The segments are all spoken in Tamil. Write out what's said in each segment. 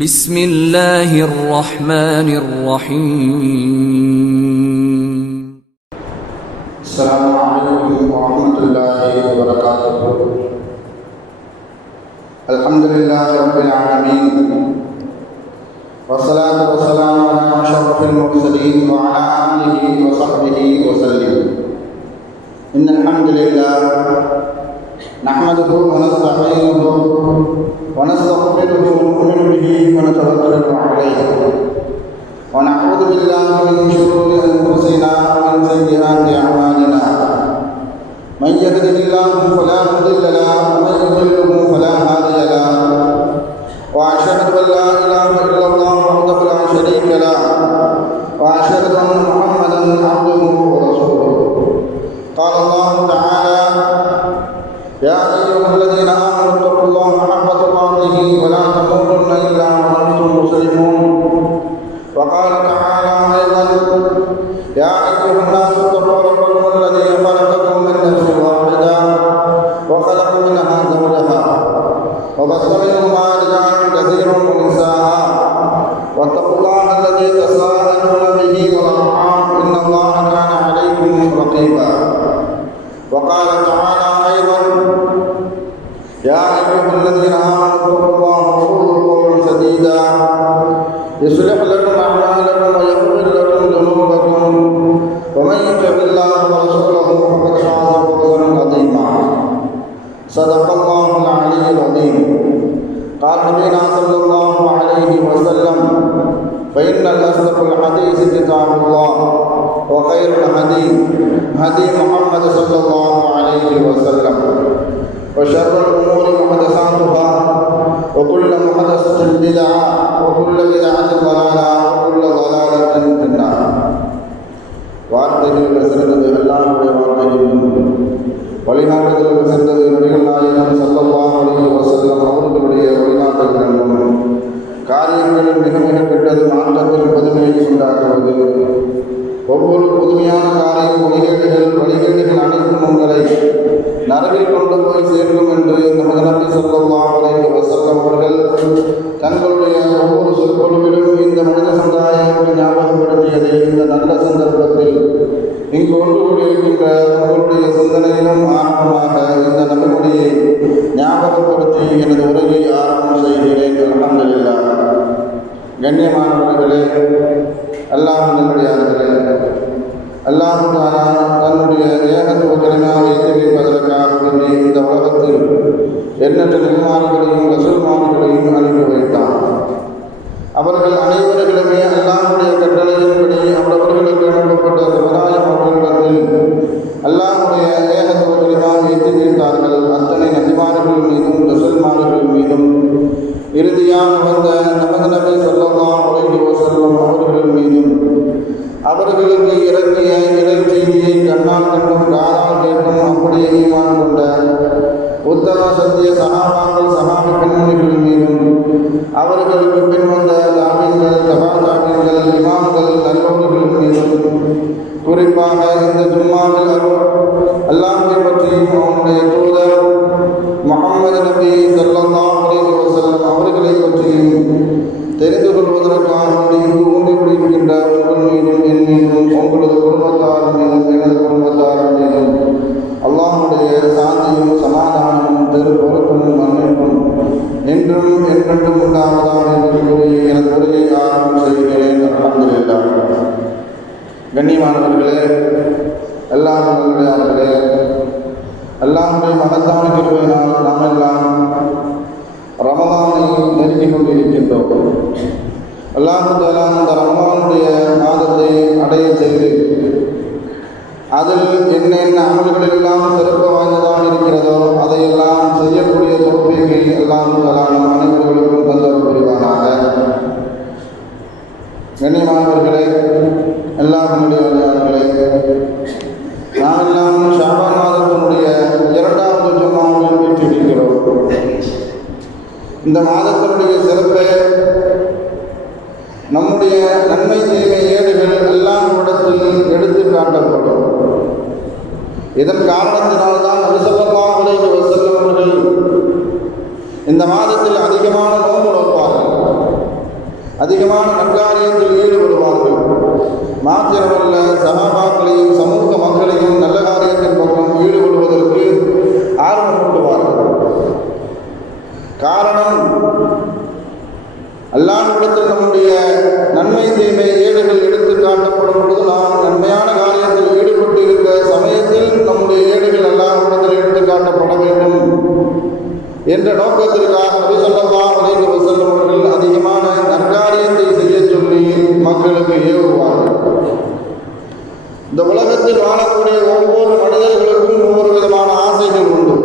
بسم الله الرحمن الرحيم. السلام عليكم ورحمة الله وبركاته. الحمد لله رب العالمين، والصلاة والسلام على أشرف المرسلين وعلى آله وصحبه وسلم. إن الحمد لله نحمده ونستعينه ونستغفره ونؤمن به ونتوكل عليه، ونعوذ بالله من شرور أنفسنا ومن سيئات أعمالنا. من يهده الله فلا مضل له ومن يضلله فلا هادي له، وأشهد أن لا إله إلا الله وحده لا شريك له، وأشهد أن محمدا عبده ورسوله. قال الله تعالى: يا أيها الذين آمنوا اتقوا الله حق تقاته ولا تموتن إلا وأنتم مسلمون. وقال تعالى أيضا: يا أيها الناس اتقوا ربكم الذي خلقكم من نفس واحدة وخلق منها زوجها وبث منهما رجالا كثيرا ونساء، واتقوا الله الذي تساءلون به والأرحام إن الله كان عليكم رقيبا. وقال تعالى أيضا: يا أيها الذين آمنوا اتقوا الله وقولوا قولا سديدا يصلح لكم أعمالكم ويغفر لكم ذنوبكم، ومن يطع الله ورسوله فقد فاز فوزا عظيما. صدق الله العلي العظيم. قال نبينا صلى الله عليه وسلم: فإن الأصدق الحديث كتاب الله، وخير الهدي هدي محمد صلى الله عليه وسلم، وشر الأمور محدثاتها، وكل محدثة بدعة، وكل بدعة ضلالة، وكل ضلالة في النار. வார்த்தைகள் சிறந்தது அல்லாஹ்வுடைய வார்த்தைகள், வழிகாட்டுதல்கள் சிறந்தது நபிகள் நாயகம் ஸல்லல்லாஹு அலைஹி வஸல்லம் அவர்களுடைய வழிகாட்டுதல்கள். காரியங்களில் மிக மிக கெட்டது மாற்றத்தில் புதுமையை உண்டாக்குவது. ஒவ்வொரு புதுமையான காரியம் வழிகேடுகள் அனைத்தும் உங்களை நரகில் கொண்டு போய் சேர்க்கும் என்று நமது நபி ஸல்லல்லாஹு அலைஹி வஸல்லம் அவர்கள் தங்களுடைய ஒவ்வொரு சொற்பொழிவிலும் இந்த மனித சமுதாயத்தை ஞாபகப்படுத்தியதை இந்த நல்ல சந்தர்ப்பத்தில் இங்கு ஒன்று கூடியிருக்கின்ற உங்களுடைய சிந்தனையிலும் ஆரம்பமாக இந்த நபிமொழியை ஞாபகப்படுத்தி எனது உரையை ஆரம்பம் செய்கிறேன். அல்ஹம்துலில்லாஹ். கண்ணியமானவர்களே, அல்லாஹ்வுடையார்களே, அல்லாஹ் தன்னுடைய ஏகத்துவ கலிமாவை தெரிவிப்பதற்காக இந்த உலகத்தில் எண்ணற்ற நபிமார்களையும் ரசூல்மார்களையும் அனுப்பி வைத்தான். அவர்கள் அனைவர்களுமே அல்லாஹ்வுடைய கட்டளையின்படி அவர்களுக்கு அனுப்பப்பட்ட சமுதாயம் அவர்களிடத்தில் அல்லாஹ்வுடைய ஏகத்துவ கலிமாவை தெரிவித்தார்கள். அத்தனை நபிமார்கள் மீதும் ரசூல்மார்கள் மீதும் இறுதியாக வந்த நமது நபி ஸல்லல்லாஹு அலைஹி வஸல்லம் அவர்கள் மீதும் அவர்களுக்கு இறங்கிய இறை செய்தியை கண்ணால் கண்டும் காதால் கேட்டும் அப்படியே ஈமான் கொண்ட உத்தம சத்திய சஹாபாக்கள் சஹாபி பெண்மணிகள் மீதும் அவர்களுக்கு பின் வந்த தாபீன்கள் தபா தாபீன்கள் இமாம்கள் நல்லோர்கள் மீதும் குறிப்பாக இந்த ஜும்மாவில் அல்லாஹ்வை பற்றியும் அவனுடைய தூதர் முஹம்மது நபி ஸல்லல்லாஹு அலைஹி வஸல்லம் அவர்களை பற்றியும் தெரிந்து கொள்வதற்காக இங்கு ஊன்றிவிடுகின்ற உங்கள் மீதும் என் மீதும் உங்களது குடும்பத்தார் மீதும் எனது குடும்பத்தார் மீதும் அல்லாஹ்வுடைய சாந்தியும் சமாதானமும் பொறுப்பும் மன்னிப்பும் என்றும் என்றென்றும் உண்டாவதாக என்று கூறி எனது உரையை ஆரம்பம் செய்கிறேன். அல்ஹம்துலில்லாஹ். கண்ணியமானவர்களே, அல்லாஹ்வுடைய அல்லாஹ்வுடைய மகத்தான கிருபையினால் நாம் எல்லாம் ரமலானை நெருங்கிக் கொண்டிருக்கின்றோம். அல்லாஹ் தஆலா அந்த ரமலானுடைய மாதத்தை அடைய செய்து அதில் என்ன அமல்கள் எல்லாம் சிறப்பு வாய்ந்ததாக இருக்கிறதோ அதையெல்லாம் செய்யக்கூடிய தௌஃபீகை அல்லாஹ் தஆலா நம் அனைவர்களுக்கும் தந்தருள் புரிவானாக. கண்ணியமானவர்களே, அல்லாஹ்வுடைய வழியாளர்களே, நாமெல்லாம் ஷாபான் மாதத்தினுடைய 2வது ஜும்மாவில் வீற்றிருக்கிறோம். இந்த மாதத்தினுடைய சிறப்பை நம்முடைய நன்மை தீமை ஏடுகள் எல்லாம் இடத்தில் எடுத்து காட்டப்படும். இதன் காரணத்தினால்தான் நபி ஸல்லல்லாஹு அலைஹி வஸல்லம் அவர்கள் இந்த மாதத்தில் அதிகமான நோன்பு நோப்பார்கள். அதிகமான நற்காரியத்தில் ஈடுபடுவார்கள். மாத்திரமல்ல, சகாபாக்களையும் சமூக மக்களையும் நல்ல காரியத்தின் பக்கம் ஈடுபடுவதற்கு ஆர்வமூட்டுவார்கள். காரணம், அல்லாஹ்விடத்தில் நம்முடைய நன்மை தீமை ஏடுகள் எடுத்து காட்டப்படும் பொழுது நாம் நன்மையான காரியத்தில் ஈடுபட்டு இருக்கிற சமயத்தில் நம்முடைய ஏடுகள் அல்லாஹ்விடத்தில் எடுத்து காட்டப்பட வேண்டும் என்ற நோக்கத்திற்காக நபி ஸல்லல்லாஹு அலைஹி வஸல்லம் அவர்கள் அதிகமான நற்காரியத்தை செய்ய சொல்லி மக்களுக்கு ஏவுவார்கள். இந்த உலகத்தில் வாழக்கூடிய ஒவ்வொரு மனிதர்களுக்கும் ஒவ்வொரு விதமான ஆசைகள் உண்டு,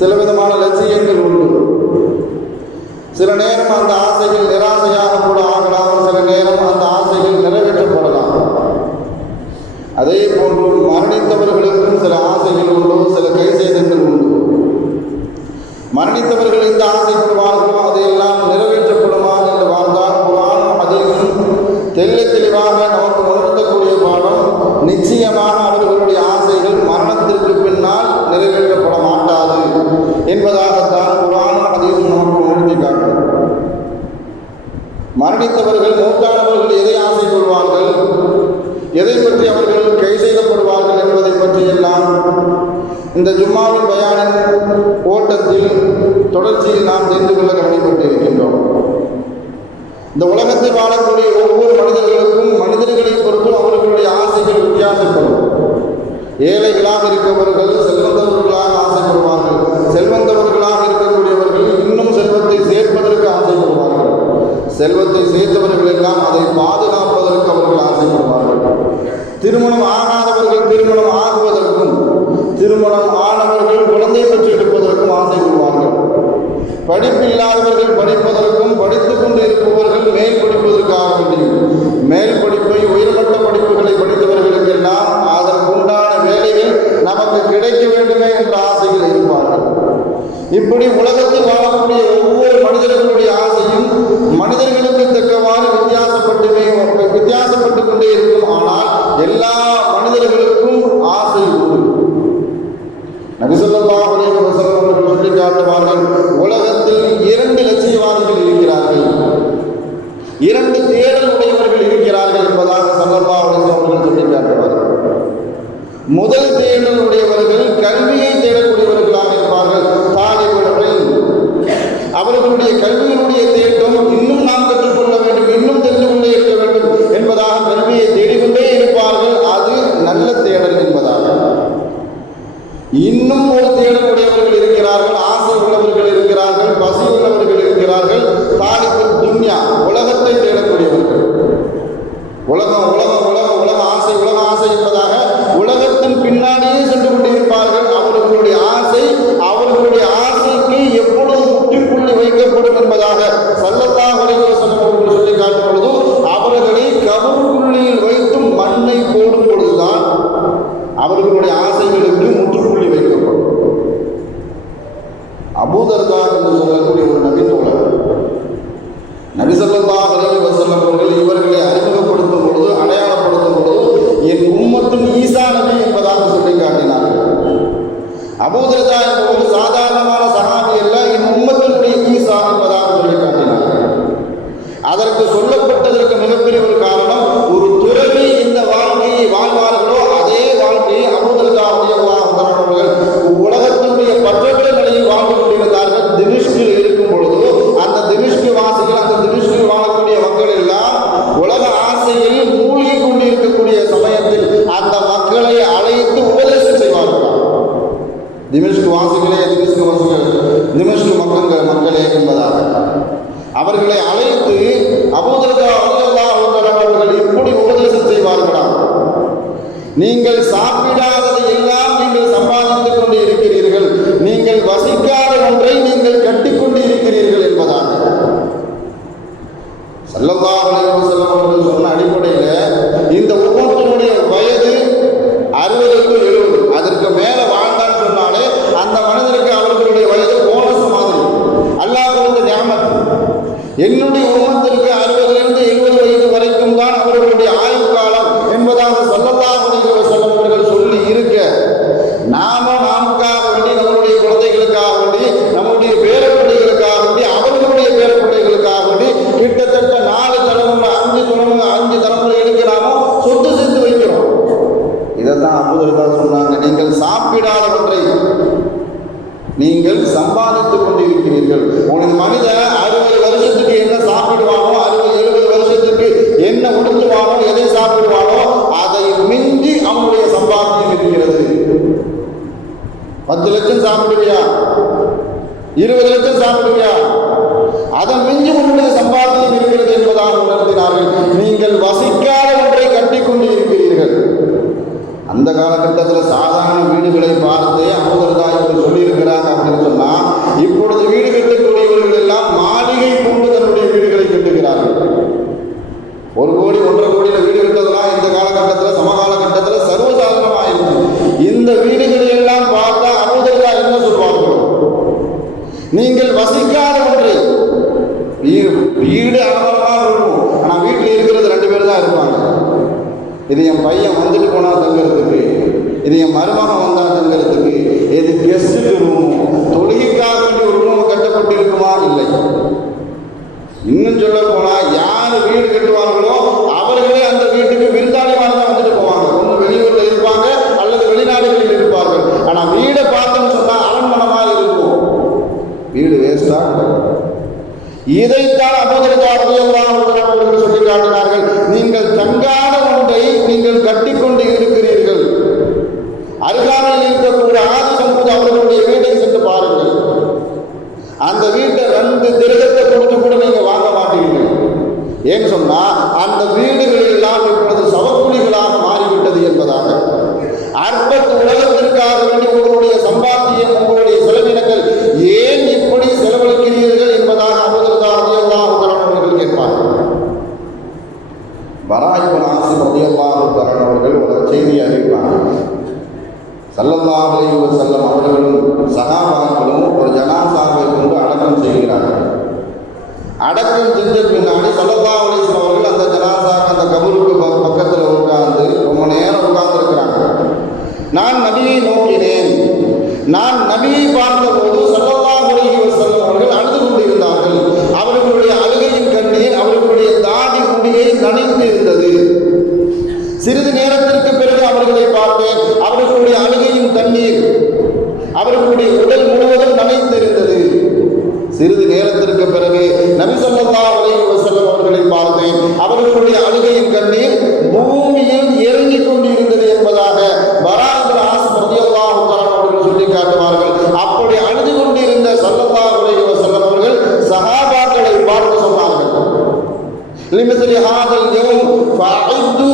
சில விதமான லட்சியங்கள் உண்டு. சில நேரம் அந்த ஆசைகள் நிராசையாக கூட ஆகலாம், சில நேரம் அந்த ஆசைகள் நிறைவேற்றப்படலாம். அதே போன்று மரணித்தவர்களுக்கும் சில ஆசைகள் உண்டு, சில கைசேதங்கள் உண்டு. மரணித்தவர்கள் இந்த ஆசைப்படுவார்களோ அதையெல்லாம் நிறைவேற்றப்படுமா என்று வாழ்ந்தால் குர்ஆனும் ஹதீஸும் தெல்ல தெளிவாக நமக்கு உணர்த்தக்கூடிய பாடம், நிச்சயமாக அவர்களுடைய ஆசைகள் மரணத்திற்கு பின்னால் நிறைவேற்றப்பட மாட்டாது என்பதாகத்தான் குர்ஆனும் ஹதீஸும் நமக்கு உணர்த்தி காட்டும். மரணித்தவர்கள், மூத்தானவர்கள் எதை ஆசைப்படுவார்கள், எதை பற்றி அவர்கள் கை செய்யப்படுவார்கள் என்பதை பற்றியெல்லாம் இந்த ஜும்மாவின் பயானின் ஓட்டத்தில் தொடர்ச்சியில் நாம் தெரிந்து கொள்ள கடமைப்பட்டு இருக்கின்றோம். இந்த உலகத்தில் வாழக்கூடிய ஒவ்வொரு மனிதர்களுக்கும் மனிதர்களை பொறுத்தும் அவர்களுடைய ஆசைகள் வித்தியாசப்படும். ஏழைகளாக இருக்கவர்கள் செல்வந்தவர்களாக ஆசைப்படுவார்கள், செல்வந்தவர்களாக இருக்கக்கூடியவர்கள் இன்னும் செல்வத்தை சேர்ப்பதற்கு ஆசைப்படுவார்கள், செல்வத்தை சேர்த்தவர்கள் எல்லாம் அதை பாதுகாப்பதற்கு அவர்கள் ஆசைப்படுவார்கள். திருமணம் ஆகாதவர்கள் திருமணம் ஆகுவதற்கும், திருமணம் ஆனவர்கள் குழந்தை பெற்றெடுப்பதற்கும் ஆசைப்படுவார்கள். படிப்பில்லாதவர்கள் படிப்பதற்கும், படித்துக் கொண்டு இருப்பவர்கள் மேல் படிப்பதற்காக வேண்டியும், மேல் படிப்பை உயர்மட்ட படிப்புகளை படித்தவர்களுக்கெல்லாம் அதற்குண்டான வேலைகள் நமக்கு கிடைக்க வேண்டுமே என்ற ஆசைகள் இருப்பார்கள். இப்படி உலகத்தில் வாழக்கூடிய ஒவ்வொரு மனிதர்களுடைய ஆசையும் மனிதர்களுக்கு தக்கவாறு வித்தியாசப்பட்டு கொண்டே இருக்கும். ஆனால் எல்லா மனிதர்களுக்கும் ஆசை உண்டு. நபி ஸல்லல்லாஹு அலைஹி வஸல்லம் அவர்கள் சொல்லி காட்டுவார்கள், உலகத்தில் 2 லட்சியவாதிகள் இருக்கிறார்கள், 2 தேடல் உடையவர்கள் இருக்கிறார்கள் என்பதாக ஸல்லல்லாஹு அலைஹி வஸல்லம் அவர்கள் சொல்லி காட்டுவார்கள். முதல் தேடல் உடையவர்கள் கல்வியை தேடக்கூடியவர்களாக இருப்பார்கள். தாலிபுல் இல்ம், அவர்களுடைய கல்வியினுடைய தேட்டம் இன்னும் நாம் கற்றுக்கொள்ள வேண்டும், இன்னும் தெரிந்து கொண்டே இருக்க வேண்டும் என்பதாக கல்வியை தேடிக்கொண்டே இருப்பார்கள். அது நல்ல தேடல் என்பதாக. இன்னும் ஒரு தேடல் உடையவர்கள் இருக்கிறார்கள், ஆசை உள்ளவர்கள் இருக்கிறார்கள், பசி உள்ளவர்கள் இருக்கிறார்கள். தாலிபுல் துன்யா, உலகத்தை தேடக்கூடியவர்கள். உலகம் உலகம் உலகம் உலக ஆசை, உலக ஆசை என்பதாக உலகத்தின் பின்னாடியே சென்று கொண்டிருப்பார்கள். அவர்களுடைய ஆசை, அவர்களுடைய ஆசைக்கு எப்பொழுது முற்றுப்புள்ளி வைக்கப்படும் என்பதாக ஸல்லல்லாஹு அலைஹி வஸல்லம் அவர்கள் சொல்லி காட்டும் பொழுது, அவர்களை கபருக்குள்ளில் வைத்து மண்ணை போடும் பொழுதுதான் அவர்களுடைய ஆசைகளுக்கு முற்றுப்புள்ளி வைக்கப்படும். அபூ தர்தா என்று சொல்லக்கூடிய ஒரு நபித்தோழர், நபி ஸல்லல்லாஹு அலைஹி வஸல்லம் அவர்கள் இவர்களை அறிமுகப்படுத்தும் பொழுது, அடையாளப்படுத்தும் பொழுது, என் உம்மத்தின் ஈசா நபி என்பதாக சொல்லி காட்டினார்கள். அபூ தர்தா என்பவர் சாதாரணமான சஹாபி அல்ல, என் உம்மத்தினுடைய ஈசா என்பதாக சொல்லி காட்டினார்கள். அதற்கு சொல்லப்பட்டதற்கு மிகப்பெரிய ஒரு காரணம், ஒரு துறவி இந்த வாழ்க்கையை வாழ்வார்களோ அதே வாழ்க்கையை அபூ தர்தா ரலியல்லாஹு அன்ஹு அவர்கள் உலகத்தினுடைய பற்றற்ற நிலையில் வாழ்ந்து கொண்டிருந்தார்கள். திமிஷ்கில் இருக்கும் பொழுது அந்த திமிஷ்கு வாசிகள், அந்த திமிஷ்கில் வாழக்கூடிய மக்கள் எல்லாம் உலக ஆசையில் மூழ்கி கொண்டிருக்கக்கூடிய சமயத்தில் அந்த மக்களை அழைத்து உபதேசம் செய்வார்களாம். திமிஷ்கு வாசிகளே, திமிஷ்கு மக்களே என்பதாக அவர்களை அழைத்து அபூ தர்தா ரலியல்லாஹு அன்ஹு அவர்கள் இப்படி உபதேசம் செய்வார்களாம், நீங்கள் சாப்பிடாததை எல்லாம் நீங்கள் சம்பாதித்துக் கொண்டு இருக்கிறீர்கள், நீங்கள் வசிக்காத ஒன்றை நீங்கள் கட்டிக்கொண்டு இருக்கிறீர்கள் என்பதாக. ஸல்லல்லாஹு அலைஹி வஸல்லம் அவர்கள் சொன்ன அடிப்படையில் இந்த ஒவ்வொருத்தருடைய வயது 60 to 70, அதற்கு மேல வாழ்ந்தான்னு சொன்னாலே அந்த மனிதருக்கு அவர்களுடைய வயது போனஸ் மாதிரி. அல்லாஹ் கொடுத்த நிஅமத். என்னுடைய உம்மத்திற்கு 60 to 70 வயது வரைக்கும் தான் அவர்களுடைய ஆயுள் காலம் என்பதாக ஸல்லல்லாஹு அலைஹி வஸல்லம் அவர்கள் சொல்லி இருக்க, நமக்காக வேண்டி, நம்முடைய குழந்தைகளுக்காக வேண்டி, நம்முடைய பேரப்பிள்ளைகளுக்காக வேண்டி, அவர்களுடைய பேரப்பிள்ளைகளுக்காக வேண்டி ஒரு மனிதன் 60 வருஷத்துக்கு என்ன சாப்பிடுவானோ, 60-70 வருஷத்துக்கு என்ன உடுத்துவானோ, எதை சாப்பிடுவானோ அதை மிஞ்சி அவனுடைய சம்பாத்தியம் இருக்கிறது. 10 லட்சம் சாப்பிடுவியா, 20 லட்சம் சாப்பிடுவியா, அதை மிஞ்சி உன்னுடைய சம்பாத்தியம் இருக்கிறது என்பதாக உணர்த்தினார்கள். நீங்கள் வசிக்காத ஒன்றை கட்டிக்கொண்டு இருக்கிறீர்கள். அந்த காலகட்டத்தில் சாதாரண வீடுகளை பார்த்து அபூதர்தா இவர் சொல்லியிருக்கிறாங்க அப்படின்னு சொன்னா, இப்பொழுது வீடு கட்டக்கூடியவர்கள் எல்லாம் மாளிகை கொண்டு தன்னுடைய வீடுகளை கட்டுகிறார்கள். 1 கோடி 1.5 கோடியில் வீடு கட்டதெல்லாம் இந்த காலகட்டத்தில் சமகாலகட்டத்தில் சர்வசாதாரணமாயிருக்கு. இந்த வீடுகளை எல்லாம் பார்த்தா அபூதர்தா என்ன சொல்வார்களோ, நீங்கள் வசிக்காத ஒன்றை, வீடு அலமரமாக இருக்கும், ஆனால் வீட்டில் இருக்கிறது 2 பேர் தான் இருப்பாங்க. இது என் பையன் வந்துட்டு போனா தங்கிறதுக்கு, இது என் மருமகன் வந்தா தங்கிறதுக்கு, இது கெஸ்ட் ரூம், தொழுகைக்காக வேண்டி ஒரு ரூம் கட்டப்பட்டிருக்குமா? இல்லை. இன்னும் சொல்ல போனா யார் வீடு கட்டுவார்களோ அவர்களே அந்த வீட்டுக்கு விருந்தாளிமாக தான் வந்துட்டு போவாங்க. ஒன்று வெளியூர்ல இருப்பாங்க அல்லது வெளிநாடுகளில் இருப்பார்கள். ஆனா வீடை பார்த்தோம்னு சொன்னா அரண்மனமாக இருக்கும், வீடு வேஸ்டா. இதைத்தான் அபூதர்தா ரலியல்லாஹு அன்ஹு அவர்கள் சொல்லி காட்டினார்கள். நீங்கள் தங்காத ஒன்றை நீங்கள் கட்டிக்கொண்டு இருக்கிறீர்கள். அருகாமையில் இருக்கக்கூடிய ஆதி சமூக அவர்களுடைய வீட்டை சென்று பாருங்கள். அந்த வீட்டை 2 திரகத்தை கொடுத்து கூட நீங்க வாங்க மாட்டீர்கள். ஏன்னு சொன்னா அந்த வீடுகளில் எல்லாம் இப்பொழுது சவக்குழிகளாக மாறிவிட்டது என்பதாக. அற்பத்து உலகத்திற்காக வேண்டி உங்களுடைய சம்பாத்தியம், உங்களுடைய செலவினங்கள் ஏன் இப்படி செலவழிக்கிறீர்கள் என்பதாக அபூதர்தா ரலியல்லாஹு அன்ஹு அவர்கள் கேட்பார்கள். பரா இப்னு ஆசிம் ரலியல்லாஹு அன்ஹு அவர்கள் ஒரு செய்தியை அறிவிப்பார்கள். ஸல்லல்லாஹு அலைஹி வஸல்லம் அவர்களும் சஹாபாக்களும் ஒரு ஜனாசாவை கொண்டு அடக்கம் செய்கிறார்கள். அடக்கம் செஞ்ச பின்னாடி ஸல்லல்லாஹு அலைஹி வஸல்லம் அவர்கள் அந்த ஜனாசா அந்த கபருக்கு பக்கத்தில் உட்கார்ந்து ரொம்ப நேரம் உட்கார்ந்து இருக்கிறாங்க. நான் நபியை நோக்கினேன். நான் நபியை பார்த்தபோது ஸல்லல்லாஹு அலைஹி வஸல்லம் அவர்கள் அழுது கொண்டிருந்தார்கள். அவர்களுடைய அழுகையின் கண்ணீர் அவர்களுடைய தாடி முடியை நனைந்து இருந்தது. சிறிது நேரத்திற்கு பிறகு அவர்களை பார்த்தேன். அவர்களுடைய அழுகையின் தண்ணீர் அவர்களுடைய உடல் முழுவதும் நனைந்திருந்தது. சிறிது நேரத்திற்கு பிறகு நபி ஸல்லல்லாஹு அலைஹி வஸல்லம் அவர்களை பார்த்தேன். அவர்களுடைய அழுகையின் கண்ணீர் பூமியில் இறங்கிக் கொண்டிருந்தது என்பதாக பரா இப்னு ஆசிம் ரலியல்லாஹு அன்ஹு அவர்கள் சொல்லி காட்டுவார்கள். அப்படி அழுது கொண்டிருந்த ஸல்லல்லாஹு அலைஹி வஸல்லம் அவர்கள் சஹாபாக்களை பார்த்து சொன்னார்கள், லிமிஸ்லி ஹாதல் யௌம் ஃபஅஇது,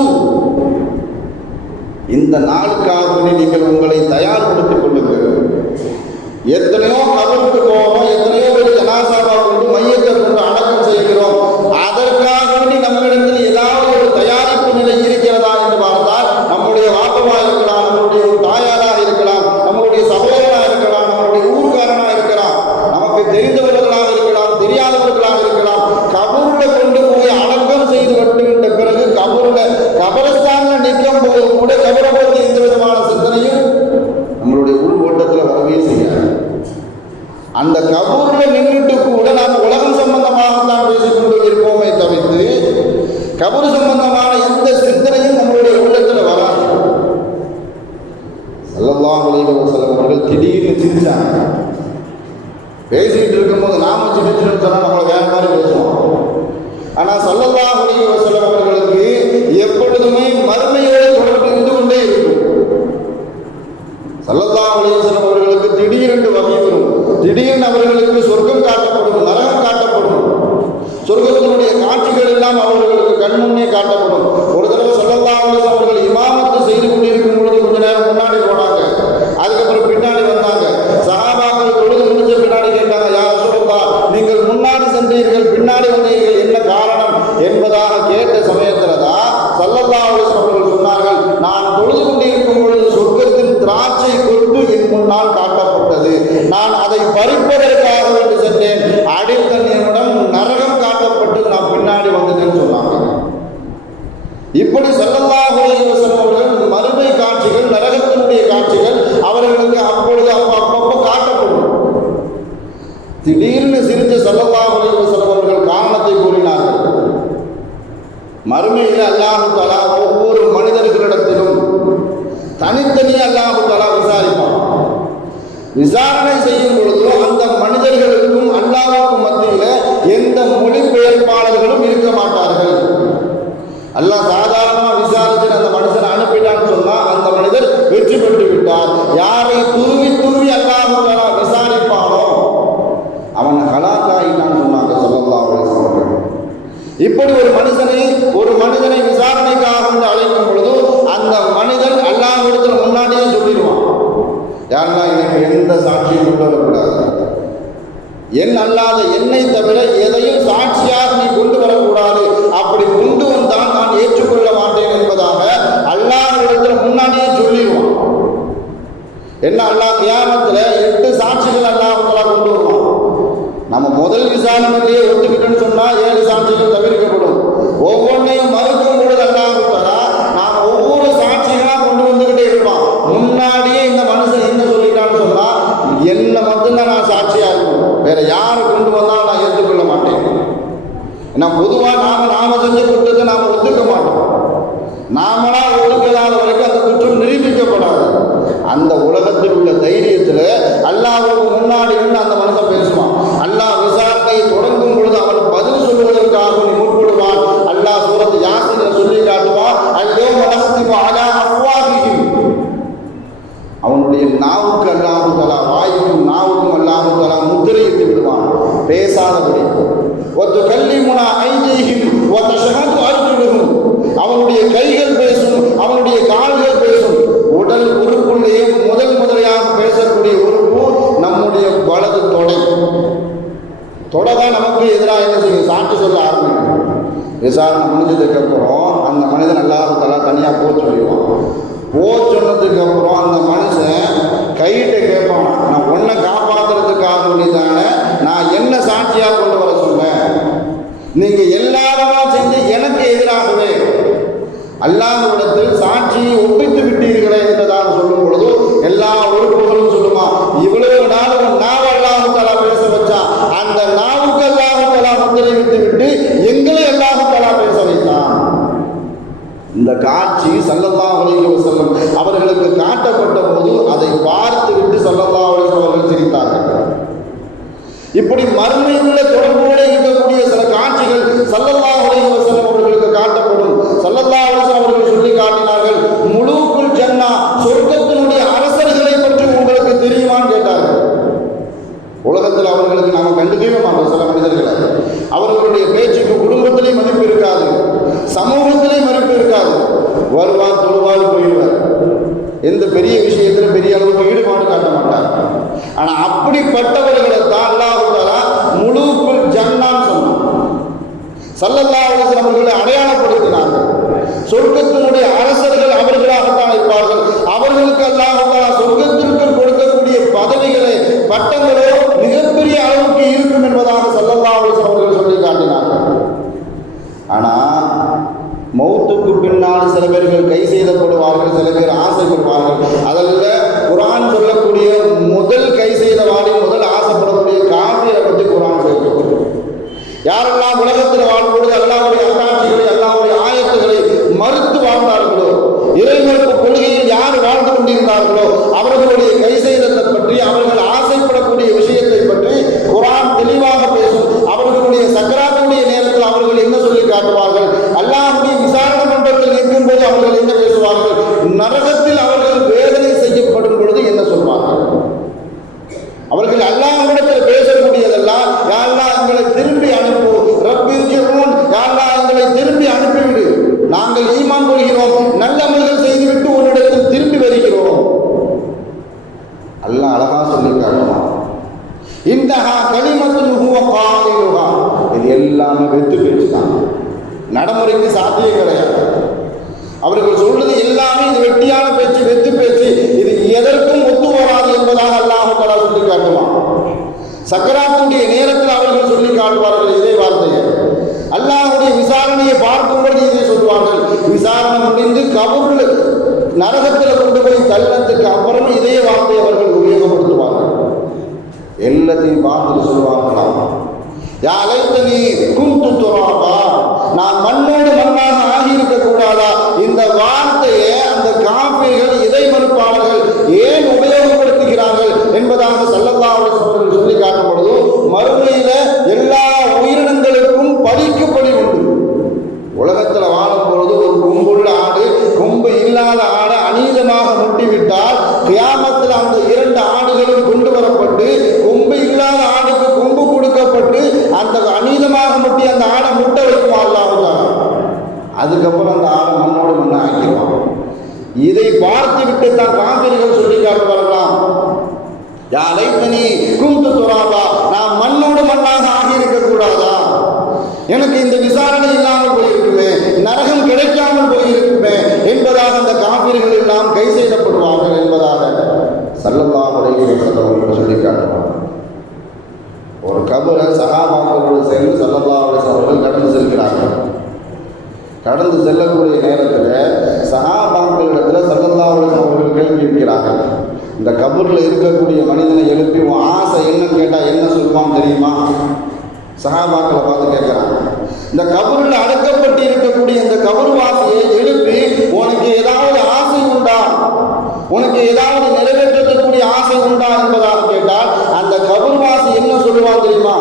இந்த நாளுக்காக நீங்கள் உங்களை தயார்படுத்திக் கொள்ளுங்கள். எத்தனையோ கபருக்கு போகிறோம், எத்தனையோ பேர் ஜனாசாவா கொண்டு மையத்தை கொண்டு அடக்கம் செய்கிறோம். அதற்காக வேண்டி நம்மிடத்தில் ஏதாவது ஒரு தயாரிப்பு நிலை இருக்கிறதா என்று பார்த்தால், நம்முடைய வாப்பமாக இருக்கலாம், நம்மளுடைய ஒரு தாயாராக இருக்கலாம், நம்மளுடைய சகோதரனாக இருக்கலாம், நம்மளுடைய ஊர்காரனாக இருக்கலாம், நமக்கு தெரிந்தவர்களாக இருக்கலாம், தெரியாதவர்களாக இருக்கலாம். கபூர்ல கொண்டு போய் அடக்கம் செய்து விட்டுவிட்ட பிறகு கபரஸ்தான்ல நிற்கும் போது கூட கபரை பற்றி எந்த விதமான சிந்தனையும் நம்மளுடைய உள் ஓட்டத்தில் வரவே செய்யாது. அந்த கபூர்ல நின்றுட்டு கூட நாம் உலகம் சம்பந்தமாகத்தான் பேசிக்கொண்டு இருப்போமே தவிர்த்து கபூர் சம்பந்தமான எந்த சிந்தனையும் நம்மளுடைய உள்ளத்தில் வராது. ஸல்லல்லாஹு அலைஹி வஸல்லம் அவர்கள் திடீர்னு சிரிச்சாங்க. பேசிட்டு இருக்கும்போது நாம சிரிச்சுன்னு சொன்னா நம்மளை வேற மாதிரி பேசுவோம். ஆனால் ஸல்லல்லாஹு அலைஹி வஸல்லம் அவர்களுக்கு எப்பொழுதுமே மறுமையோடு தொடர்பு இருந்து கொண்டே இருக்கும். ஸல்லல்லாஹு அலைஹி வஸல்லம் அவர்களுக்கு திடீரென்று வகை வரும். திடீர்னு அவர்களுக்கு சொர்க்கம் காட்டப்படும், நரகம் காட்டப்படும். சொர்க்கத்தினுடைய காட்சிகள் எல்லாம் அவர்களுக்கு கண்முன்னே காட்டப்படும். ஒரு தடவை ஸல்லல்லாஹு அலைஹி வஸல்லம் அவர்கள் இமாமத்து செய்து கொண்டிருக்கும் பொழுது கொஞ்ச நேரம் முன்னாடி போனாங்க. அதுக்கப்புறம் பின்னாடி வந்தாங்க. சஹாபாக்கள் தொழுது முடிஞ்ச பின்னாடி கேட்டாங்க, யா ரசூலல்லாஹ், நீங்கள் முன்னாடி சென்றீர்கள், பின்னாடி வந்தீர்கள், என்ன காரணம் என்பதாக கேட்ட சமயத்தில் தான் ஸல்லல்லாஹு அலைஹி வஸல்லம் அவர்கள் சொன்னார்கள், நான் தொழுது கொண்டிருக்கும் பொழுது சொர்க்கத்தின் திராட்சை கொண்டு என் முன்னால் காட்டப்பட்டது. நான் அதை பறிப்பதற்காக வேண்டி சென்றேன். அடுத்த நிமிடம் நரகம் காட்டப்பட்டு நான் பின்னாடி வந்துட்டேன்னு சொன்னாங்க. இப்படி ஸல்லல்லாஹு அலைஹி வஸல்லம் அவர்கள் மறுமை காட்சிகள், நரகத்தினுடைய காட்சிகள் அவர்களுக்கு அப்பொழுது அப்பப்போ காட்டப்படும். திடீர்னு சிரித்து ஸல்லல்லாஹு அலைஹி வஸல்லம் அவர்கள் காரணத்தை கூறினார்கள். மறுமையில் அல்லாஹ் தஆலா ஒவ்வொரு மனிதர்களிடத்திலும் தனித்தனியே அல்லாஹ் தஆலா விசாரிப்பான். விசாரணை செய்யும் பொழுது அந்த மனிதர்களுக்கும் அல்லாஹ்வுக்கும் மத்தியில எந்த மொழிபெயர்ப்பாளர்களும் இருக்க மாட்டார்கள். அல்லாஹ் சாதாரணமா விசாரிச்சு அந்த மனுஷனை அனுப்பிட்டான்னு சொன்னா அந்த மனிதர் வெற்றி பெற்று விட்டார். யாரை துருவி துருவி அல்லாஹ் விசாரிப்பானோ அவன் ஹலாக்காயிட்டான்னு சொன்னாங்க ஸல்லல்லாஹு அலைஹி வஸல்லம். இப்படி ஒரு மனிதனை விசாரணைக்காக அழைக்கும் பொழுது அந்த மனிதன் அல்லாஹ்விடத்தில் முன்னாடியே சொல்லிடுவான், யாரெல்லாம் எனக்கு எந்த சாட்சியும் கொண்டு வரக்கூடாது, என் அல்லாத என்னை தவிர எதையும் சாட்சியாக நீ கொண்டு வரக்கூடாது, அப்படி கொண்டு வந்தால் நான் ஏற்றுக்கொள்ள மாட்டேன் என்பதாக அல்லாஹ்விடத்தில் முன்னாடியே சொல்லிடுவான். என்ன அல்லாஹ் கியாமத்துல 8 சாட்சிகள் அல்லாஹ் கொண்டு வருவான். நம்ம முதல் விசாரணையிலேயே ஒத்துக்கிட்டோன்னு சொன்னா 7 சாட்சிகள் தவிர்க்கப்படும். ஒவ்வொன்றையும் மறுக்கும் பொழுது அல்லாஹ் நாம் ஒவ்வொரு சாட்சிகளா கொண்டு வந்துகிட்டே இருப்பான். முன்னாடியே இந்த மனுஷன் என்ன சொல்லிட்டான்னு சொன்னா என்ன மட்டும்தான் நான் சாட்சியா இருக்கணும், வேற யாரை கொண்டு வந்தாலும் நான் ஏற்றுக்கொள்ள மாட்டேன். ஏன்னா பொதுவாக நாம செஞ்ச குற்றத்தை நாம் ஒத்துக்க மாட்டோம். நாமளா ஒதுக்காத வரைக்கும் அந்த குற்றம் நிரூபிக்கப்படாது. அந்த உலகத்தில் உள்ள தைரியத்தில் அல்லாஹ்வுக்கு முன்னாடி இருந்து அந்த மனுஷன் பேசுவான். அல்லாஹ் விசாரணையை தொடங்கும் பொழுது அவன் பதில் சொல்வதற்காக முற்படுவான். அல்லாஹ் சூரத் யாசீன்ல சொல்லி காட்டுவான், அல்யௌம நஹ்திமு அலா அஃப்வாஹிஹிம், அவனுடைய நாவுக்கு அல்லாஹ் தஆலா, வாய்க்கும் நாவுக்கும் அல்லாஹ் தஆலா முத்திரையிட்டு விடுவான், பேசாதபடி. வதுகல்லிமுனா ஐதீஹிம் வதஷஹது அர்ஜுலுஹும், அவனுடைய கைகள் பேசும், அவனுடைய கால்கள் பேசும். உடல் உறுப்புள்ளேயே முதலையாக பேசக்கூடிய உறுப்பு நம்முடைய வலது தொடைதான் நமக்கு எதிராக என்ன செய்யும், சாட்சி சொல்ல ஆரம்பிக்கும். விசாரணை முடிஞ்சதுக்கு அப்புறம் அந்த மனிதன் அல்லாஹ் தஆலா தனியாக போக சொல்லிடுவான். சொன்னதுக்கு அப்புறம் அந்த மனுஷன் கையிட்ட கேட்பான், நான் உன்னை காப்பாற்றுறதுக்காக வேண்டிதானே நான் என்ன சாட்சியாக கொண்டு வர சொன்னேன், நீங்க எல்லாருமா செஞ்சு எனக்கு எதிராகவே அல்லாஹ்விடத்தில் சாட்சியை ஒப்பித்து விட்டீர்களே என்றதாக சொல்லும் பொழுது எல்லா உறுப்புகளும் சொல்லுமா, இவ்வளவு நாள் நாவ அல்லாஹ் தஆலா பேச வச்சா, அந்த நாவுக்கு அல்லாஹ் தஆலா முத்திரை விட்டு விட்டு எங்களை அல்லாஹ் தஆலா பேச வைத்தான். இந்த காட்சி ஸல்லல்லாஹு அலைஹி வஸல்லம் அவர்களுக்கு காட்டப்பட்ட போது அதை பார்த்து விட்டு ஸல்லல்லாஹு அலைஹி வஸல்லம் அவர்கள் சிரித்தார்கள். இப்படி மறுமையுள்ள தொடர்போடு இருக்கக்கூடிய சில காட்சிகள் ஸல்லல்லாஹு அலைஹி வஸல்லம் அவர்களுக்கு காட்டப்படும். ஸல்லல்லாஹு அலைஹி வஸல்லம் அவர்கள் சொல்லி காட்டினார்கள், முலூக்குல் ஜன்னா, சொர்க்கத்தினுடைய அரசர்களை பற்றி உங்களுக்கு தெரியுமான்னு கேட்டார்கள். உலகத்தில் அவர்களுக்கு நாம கண்டுக்கவே மாட்டோம். சில மனிதர்களை அவர்களுடைய பேச்சுக்கு குடும்பத்திலே மதிப்பு இருக்காது, சமூகத்திலே மதிப்பு இருக்காது. வருவார், தொழுவார், போயிடுவார். எந்த பெரிய விஷயத்தில் பெரிய அளவுக்கு ஈடுபாடு காட்ட மாட்டார். ஆனால் அப்படிப்பட்டவர்களை தான் அல்லாஹ் தஆலா முலூக்குல் ஜன்னான்னு சொன்னான். ஸல்லல்லாஹு அலைஹி வஸல்லம் அவர்களை அடையாளப்படுத்தினார்கள். சொர்க்கத்தினுடைய அரசர்கள் அவர்களாகத்தான் இருப்பார்கள். அவர்களுக்கு அல்லாஹ் தஆலா சொர்க்கத்திற்கு கொடுக்கக்கூடிய பதவிகளை, பட்டங்களோ மிகப்பெரிய அளவுக்கு இருக்கும் என்பதாக ஸல்லல்லாஹு அலைஹி வஸல்லம் அவர்கள் சொல்லி காட்டினார்கள். ஆனால் மௌத்துக்கு பின்னால் சில பேர்கள் கை செய்தப்படுவார்கள், சில பேர் ஆசைப்படுவார்கள். அதில் குர்ஆன் சொல்லக்கூடிய முதல் கை செய்தவாடி, முதல் ஆசைப்படக்கூடிய காஃபிரை பற்றி குர்ஆன் சொல்கிறது. யாரெல்லாம் உலகத்தில் வாழ்ம்பொழுது அல்லாஹ்வுடைய அத்தாட்சிகளை, அல்லாஹ்வுடைய ஆயத்துகளை மறுத்து வாழ்ந்தார்களோ, இறைமறுப்பு கொள்கையில் யார் வாழ்ந்து கொண்டிருந்தார்களோ அவர்களுடைய கை செய்ததை பற்றி, அவர்கள் ஆசைப்படக்கூடிய விஷயத்தை பற்றி குர்ஆன் தெளிவாக பேசும். அவர்களுடைய சக்கராத்துடைய நேரத்தில் அவர்கள் என்ன சொல்லி காட்டுவார்கள், அல்லாஹ்வுடைய விசாரணை மன்றத்தில் நிற்கும் போது அவர்கள் என்ன பேசுவார்கள், நரகத்தில் அவர்கள் வேதனை செய்யப்படும் பொழுது என்ன சொல்வார்கள். அவர்கள் அல்லாஹ்விடத்தில் பேசக்கூடியதெல்லாம், யா அல்லாஹ் எங்களை திரும்பி அனுப்பு, ரப்பிர்ஜிஊன், யா அல்லாஹ் எங்களை திரும்பி அனுப்பிவிடு, நாங்கள் ஈமான் கொள்கிறோம், நல்ல அமல்கள் செய்துவிட்டு உன்னிடத்தில் திரும்பி வருகிறோம். அல்லாஹ் அழகா சொல்லி காட்டுவான், இந்தஹா கலிமத்துன் ஹுவ காயிலுஹா, இது எல்லாமே வெத்து பேச்சு தான், நடைமுறைக்கு சாத்தியம் கிடையாது. அவர்கள் சொல்றது எல்லாமே இது வெட்டியான பேச்சு, வெத்து பேச்சு, இது எதற்கும் ஒத்து வராது என்பதாக அல்லாஹ் தஆலா சொல்லி காட்டுவான். சக்கராத்துடைய நேரத்தில் அவர்கள் சொல்லி காட்டுவார்கள் இதே வார்த்தையை. அல்லாஹ்வுடைய விசாரணையை பார்க்கும் பொழுது இதை சொல்வார்கள். விசாரணை முடிந்து கபூரில் நரகத்தில் கொண்டு போய் தள்ளத்துக்கு அப்புறம் இதே வார்த்தையை அவர்கள் உபயோகப்படுத்துவார்கள். எல்லாத்தையும் பார்த்துட்டு சொல்வார்களாம், யா லைத்தனி குன்து துராபா, நான் மண்ணோடு மண்ணாக ஆகியிருக்க கூடாதா. இந்த வார்த்தையை அந்த காஃபிர்கள், இறை மறுப்பாளர்கள் ஏன் உபயோகப்படுத்துகிறார்கள் என்பதாக ஸல்லல்லாஹு அலைஹி வஸல்லம் சொல்லி காட்டும் பொழுது, மறுமையில எல்லா விட்டு தான் காபிர்கள் சொல்லி காட்டுவார்களாம், யா லைத்தனி குந்து துராபா, நான் மண்ணோடு மண்ணாக ஆகியிருக்க கூடாதா, எனக்கு இந்த விசாரணை இல்லாமல் போயிருக்குமே, நரகம் கிடைக்காமல் போயிருக்குமே என்பதாக அந்த காபிர்கள் எல்லாம் கை செய்யப்படுவார்கள் என்பதாக ஸல்லல்லாஹு அலைஹி வஸல்லம் அவர்கள் சொல்லி காட்டுவார்கள். ஒரு கபரை சஹாபாக்களோடு சேர்ந்து ஸல்லல்லாஹு அலைஹி வஸல்லம் அவர்கள் கடந்து செல்கிறார்கள். கடந்து செல்லக்கூடிய நேரத்தில் சஹாபாக்களிடத்தில் ஸல்லல்லாஹு அலைஹி வஸல்லம் அவர்கள் கேள்வி கேட்கிறார்கள். இந்த கபூரில் இருக்கக்கூடிய மனிதனை எழுப்பி உன் ஆசை என்னன்னு கேட்டால் என்ன சொல்லுவான்னு தெரியுமா? சஹாபாக்களை பார்த்து கேட்குறாங்க. இந்த கபூரில் அடக்கப்பட்டு இருக்கக்கூடிய இந்த கபூர்வாசியை எழுப்பி உனக்கு ஏதாவது ஆசை உண்டா, உனக்கு ஏதாவது நிறைவேற்றக்கூடிய ஆசை உண்டா என்பதாக கேட்டால் அந்த கபூர்வாசி என்ன சொல்லுவான் தெரியுமா?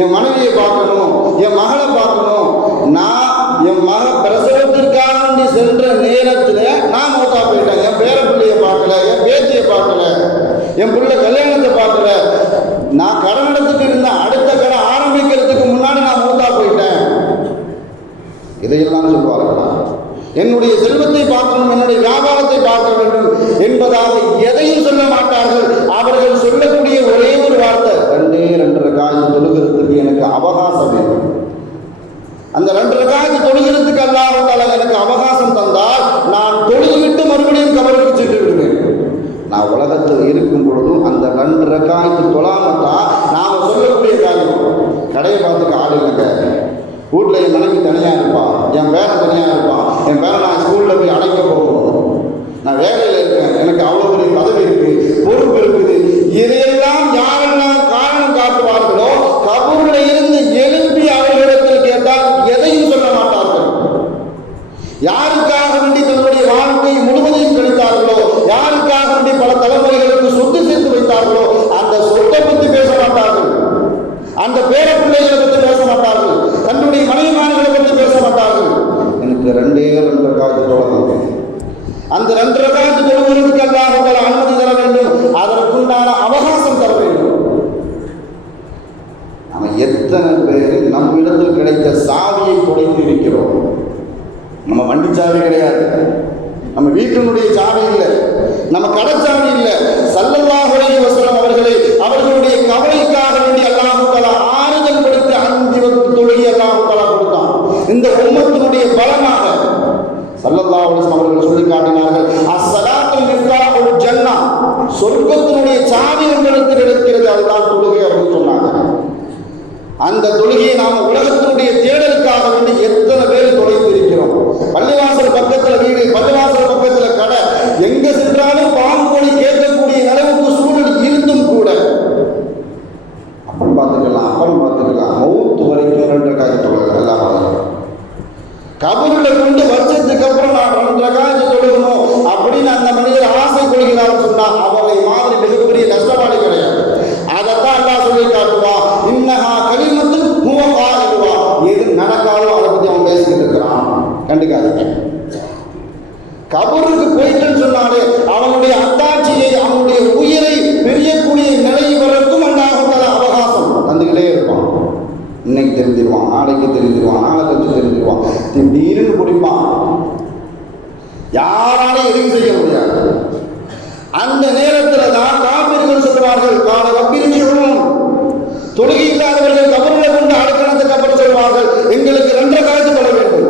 என் மனைவியை பார்க்கணும், என் மகளை பார்க்கணும், நான் என் மக பிரசவத்திற்காக சென்ற நேரத்தில் நான் மௌத்தா போயிட்டேன், என் பேர பிள்ளையை பார்க்கல, என் பேத்தியை பார்க்கல, என் பிள்ளை கல்யாணத்தை பார்க்கல, நான் கடன் எடுத்துட்டு இருந்தேன், அடுத்த கடை ஆரம்பிக்கிறதுக்கு முன்னாடி நான் மௌத்தா போயிட்டேன். இதையெல்லாம் சொல்வார்களா? என்னுடைய செல்வத்தை பார்க்கணும், என்னுடைய வியாபாரத்தை பார்க்க வேண்டும் என்பதாக எதையும் சொல்ல மாட்டார்கள். அவர்கள் சொல்லக்கூடிய ஒரே ஒரு வார்த்தை, 2 ரக்காத் தொழுகிறதுக்கு எனக்கு அவகாசம் வேண்டும். அந்த 2 ரக்காத் தொழுகிறதுக்கு அல்லாஹ் தஆலா எனக்கு அவகாசம் தந்தால் நான் தொழுதுவிட்டு மறுபடியும் கபருக்கு சென்று விடுவேன். நான் உலகத்தில் இருக்கும் பொழுதும் அந்த 2 ரக்காத் தொழாமத்தான் நாம் சொல்லக்கூடிய காரியம். கடையை பார்த்துக்க ஆள் இல்லைங்க, வீட்டில் என் மனைவி தனியாக இருப்பான், என் பேரன் தனியாக இருப்பான், என் பேரன் நான் ஸ்கூலில் போய் அழைக்க போகணும், நான் வேலையில் இருக்கேன், எனக்கு அவ்வளோ பெரிய பதவி இருக்குது, பொறுப்பு இருக்குது, இதையெல்லாம் யாரெல்லாம் காரணம் காட்டுவார்களோ கபூரில் இருந்து எழுப்பி அவர்களிடத்தில் கேட்டால் எதையும் சொல்ல மாட்டார்கள். யாருக்காக வேண்டி தன்னுடைய வாழ்க்கை முழுவதையும் கழித்தார்களோ, யாருக்காக வேண்டி பல தலைமுறைகளுக்கு சொத்து சேர்த்து வைத்தார்களோ அந்த சொத்தை பற்றி பேச மாட்டார்கள், அந்த பேர பிள்ளைகளை பற்றி பேச மாட்டார்கள், தன்னுடைய மனைவிமார்களை பற்றி பேச மாட்டார்கள். எனக்கு 2 ரக்காத் தொழுக, அந்த 2 ரக்காத் தொழுவதற்கு அல்லாஹ் தஆலா அனுமதி தர வேண்டும், அதற்குண்டான அவகாசம் தர வேண்டும். நம்ம எத்தனை பேர் நம் இடத்தில் கிடைத்த சாவியை தொலைத்து இருக்கிறோம்? நம்ம வண்டி சாவி கிடையாது, நம்ம வீட்டினுடைய சாவி இல்லை, நம்ம கடை சாவி இல்லை. ஸல்லல்லாஹு அலைஹி வஸல்லம் அவர்களை அவர்களுடைய கவலைக்காக வேண்டி அல்லாஹ் தஆலா ஆறுதல் கொடுத்து 5 வக்த் தொழுகை அல்லாஹ் தஆலா கொடுத்தான். இந்த உம்மத்தினுடைய பலமாக ஸல்லல்லாஹு அலைஹி வஸல்லம் அவர்கள் சொல்லி காட்டினார்கள், அஸ்ஸலாத்து மிஃப்தாஹுல் ஜன்னah, சொர்க்கத்தினுடைய சாவி உங்களுக்கு இருக்கிறது, அதுதான் தொழுகை அப்படின்னு சொன்னாங்க. அந்த தொழுகையை நாம் உலகத்தினுடைய தேடலுக்காக வேண்டி எத்தனை பேர் தொலைத்து இருக்கிறோம்? பள்ளிவாசல் பக்கத்தில் வீடு, பள்ளிவாசல் பக்கத்தில் கடை, எங்க சென்றாலும் பாம்பொழி கேட்கக்கூடிய நிலவுக்கு சூழல் இருந்தும் கூட அப்புறம் பார்த்துக்கலாம் மௌத்து வரைக்கும் 2 ரக்காத் தொழுகை எல்லாம் கபூரில் கொண்டு வருஷத்துக்கு அப்புறம் நான் 2 ரக்காத் தொழுகணும் அப்படின்னு அந்த மனிதர் ஆசை கொள்கிறார் சொன்னால் அவரை மாதிரி மிகப்பெரிய நஷ்டவாளி கிடையாது. அதைத்தான் அல்லாஹ் சொல்லி காட்டுவான், இன்னஹா கலிமத்துன் ஹுவ காயிலுஹா, எது நடக்காதோ அதை பற்றி அவன் பேசிக்கிட்டு இருக்கிறான், கண்டுக்காதீங்க. கபூருக்கு போயிட்டுன்னு சொன்னாலே அவனுடைய அத்தாட்சியை, அவனுடைய உயிரை பிரியக்கூடிய நிலை வரைக்கும் அல்லாஹ் தஆலா அவகாசம் தந்துக்கிட்டே இருப்பான். இன்னைக்கு தெரிஞ்சிருவான், நாளைக்கு தெரிஞ்சிருவான், நாளை கழிச்சு தெரிஞ்சிருவான், திடீர்னு குடிப்பான், யாராலையும் எதுவும் செய்ய முடியாது. அந்த நேரத்தில் தான் காபிர்கள் சொல்வார்கள், கால ரப்பிர்ஜிஊன், தொழுகை இல்லாதவர்கள் கபூரில் கொண்டு அடக்கணத்துக்கு அப்புறம் சொல்வார்கள், எங்களுக்கு 2 ரக்காத் தொழ வேண்டும்.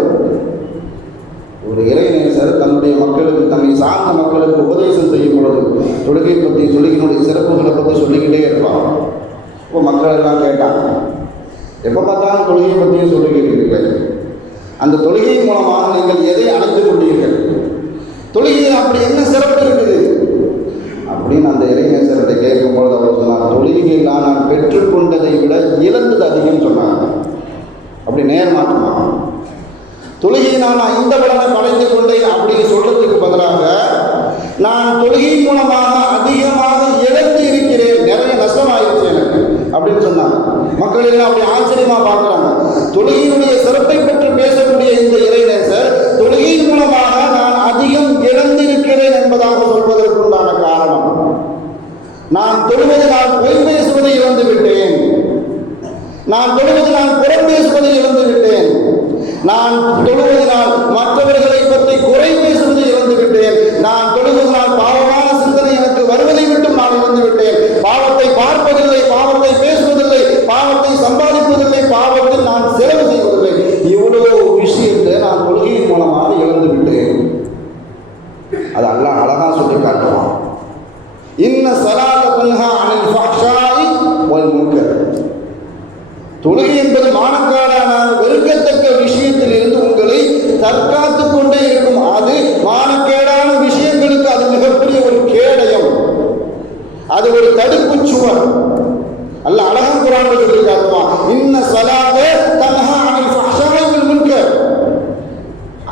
ஒரு இறைநேசர் தன்னுடைய மக்களுக்கு, தன்னை சார்ந்த மக்களுக்கு உபதேசம் செய்யும் பொழுது தொழுகை பற்றி, தொழுகையினுடைய சிறப்புகளை பற்றி சொல்லிக்கிட்டே இருப்பார். இப்போ மக்கள் எல்லாம் கேட்டாங்க, எப்போ பார்த்தாலும் தொழுகையை பற்றியும் சொல்லிக்கிட்டு அந்த தொழுகை மூலமாக நீங்கள் எதை அடைந்து கொண்டீர்கள்? தொழுகையில் அப்படி என்ன சிறப்பு இருக்குது அப்படின்னு அந்த இறைநேசர்கிட்ட கேட்கும்பொழுது அவர் சொன்னார், தொழுகையில் நான் பெற்றுக்கொண்டதை விட இழந்தது அதிகம் சொன்னாங்க. அப்படி நேர்மாற்றமா தொழுகையினால் நான் இந்த பலனை படைந்து கொண்டேன் அப்படின்னு சொல்றதுக்கு பதிலாக நான் தொழுகை மூலமாக அதிகமாக இழந்து இருக்கிறேன், நிறைய நஷ்டமாயிருச்சு எனக்கு அப்படின்னு சொன்னாங்க. மக்கள் எல்லாம் அப்படி ஆச்சரியமா பார்க்குறாங்க. தொழுகையினுடைய சிறப்பை பற்றி பேசக்கூடிய இந்த இறைநேசர் தொழுகையின் மூலமாக நான் அதிகம் இழந்திருக்கிறேன் என்பதாக சொல்வதற்குண்டான காரணம், நான் தொழுவது நான் பொய் பேசுவதை இழந்து விட்டேன், நான் தொழுவது நான் புறம் பேசுவதை இழந்து விட்டேன், நான் தொழுவதனால் மற்றவர்களை பற்றி குறை பேசுவதை இழந்து விட்டேன், நான் தொழுவதனால் தற்காத்து கொண்டே இருக்கும். அது மானக்கேடான விஷயங்களுக்கு அது மிகப்பெரிய ஒரு கேடயம், அது ஒரு தடுப்பு சுவர். அல்லாஹ் அழகா குர்ஆன்ல சொல்லி காட்டுவான், இன்ன ஸலாத தன்ஹா அனில் ஃபஹ்ஷாஇ வல் முன்கர்.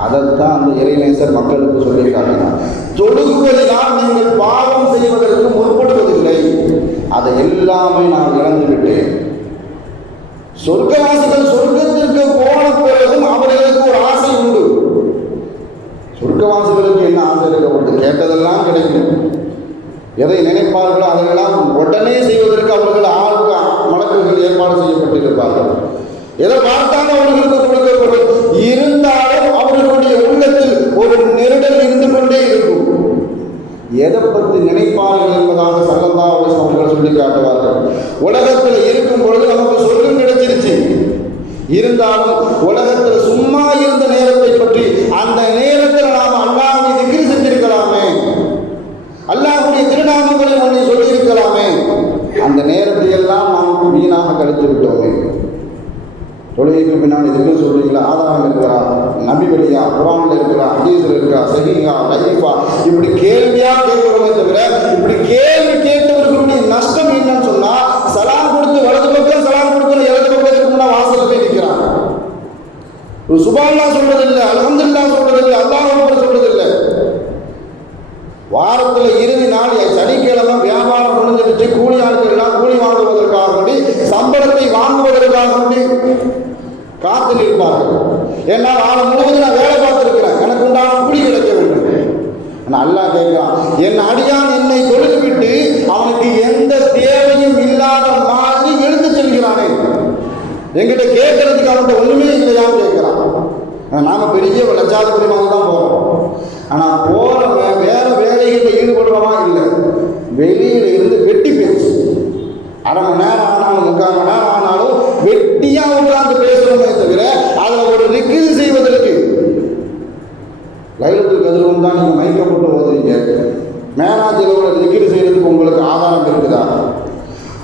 அதைத்தான் அந்த இறைநேசர் மக்களுக்கு சொல்லி காட்டினார். தொழுகுவதினால் நீங்கள் பாவம் செய்வதற்கு முற்படுவதில்லை, அதை எல்லாமே நான் இழந்து விட்டேன். சொர்க்கவாசிகள் சொர்க்கத்திற்கு போன பிறகும் அவர்களுக்கு ஒரு ஆசை உண்டு. சொர்க்கவாசிகளுக்கு என்ன ஆசை இருக்க? கேட்டதெல்லாம் கிடைக்கும். எதை நினைப்பார்களோ அதெல்லாம் உடனே செய்வதற்கு அவர்கள் மலக்குகள் ஏற்பாடு செய்யப்பட்டிருப்பார்கள். எதை பார்த்தாலும் அவர்களுக்கு கொடுக்கப்படும். இருந்தாலும் அவர்களுடைய உள்ளத்தில் ஒரு நெருடல் இருந்து கொண்டே இருக்கும். எதை பற்றி நினைப்பார்கள் என்பதாக ஸல்லல்லாஹு அலைஹி வஸல்லம் அவர்கள் சொல்லி காட்டுவார்கள். உலகத்தில் இருக்கும் பொழுது நமக்கு சொர்க்கம் கிடைச்சிருச்சு, இருந்தாலும் உலகத்தில் சும்மா இருந்த நேரத்தை பற்றி அந்த நேரத்தில் நாம் அல்லாஹ்வை திக்ர் செஞ்சிருக்கலாமே, அல்லாஹ்வுடைய திருநாமங்களை ஒன்றை சொல்லியிருக்கலாமே, அந்த நேரத்தை எல்லாம் நாம் வீணாக கழித்து விட்டோமே. தொழுகைக்கு பின்னாடி எதுக்கு சொல்றீங்களா? ஆதாரம் இருக்கிறா? நபி வழியா? குர்ஆன்ல இருக்கிறா? ஹதீஸ்ல இருக்கிறா? சஹீஹா லைஃபா? இப்படி கேள்வியா கேட்கிறோமே தவிர, இப்படி கேள்வி கேட்டவர்களுடைய நஷ்டம் என்னன்னு சொன்னா, சலாம் கொடுத்து வலது பக்கம் சலாம் கொடுக்கணும், இடது பக்கத்துக்கு முன்னா வாசல்ல போய் நிற்கிறான். சுப்ஹானல்லாஹ் சொல்றது இல்லை, அல்ஹம்துலில்லாஹ் சொல்றது இல்லை, அல்லாஹ் அக்பர் சொல்றது இல்லை. வாரத்தில் இறுதி நாள் சனிக்கிழமை வியாபாரம் முடிஞ்சிருச்சு, கூலி ஆட்கள்லாம் கூலி வாங்குவதற்காக வேண்டி, சம்பளத்தை வாங்குவதற்காக வேண்டி காத்து நிற்பார்கள். ஏன்னா வாரம் முழுவதும் நான் வேலை பார்த்துருக்கிறேன், எனக்கு உண்டான கூலி கிடைக்க வேண்டும். ஆனால் அல்லாஹ் கேட்கிறான், என் அடியான் என்னை தொழுதுவிட்டு அவனுக்கு எந்த தேவையும் இல்லாத மாதிரி எடுத்து செல்கிறானே, என்கிட்ட கேட்கறதுக்கு அவன்கிட்ட ஒண்ணுமே இல்லையான்னு கேட்கிறான். நாம பெரிய லட்சாதிபதி மாதிரி தான் போறோம். ஆனால் போறவன் வேற வேலைகளில் ஈடுபடுறவா இல்லை, வெளியில இருந்து வெட்டி பேச்சு. அரை மணி நேரம் ஆனாலும் 3/4 மணி நேரம் ஆனாலும் வெட்டியா உட்கார்ந்து பேசுறோமே தவிர அதில் ஒரு ரிக்து செய்வதற்கு. லைலத்துல் கத்ர் தான் நீங்க மைக்கப்பட்டு ஓதுறீங்க, மேராஜில் ரிக்து செய்யறதுக்கு உங்களுக்கு ஆதாரம் இருக்குதா?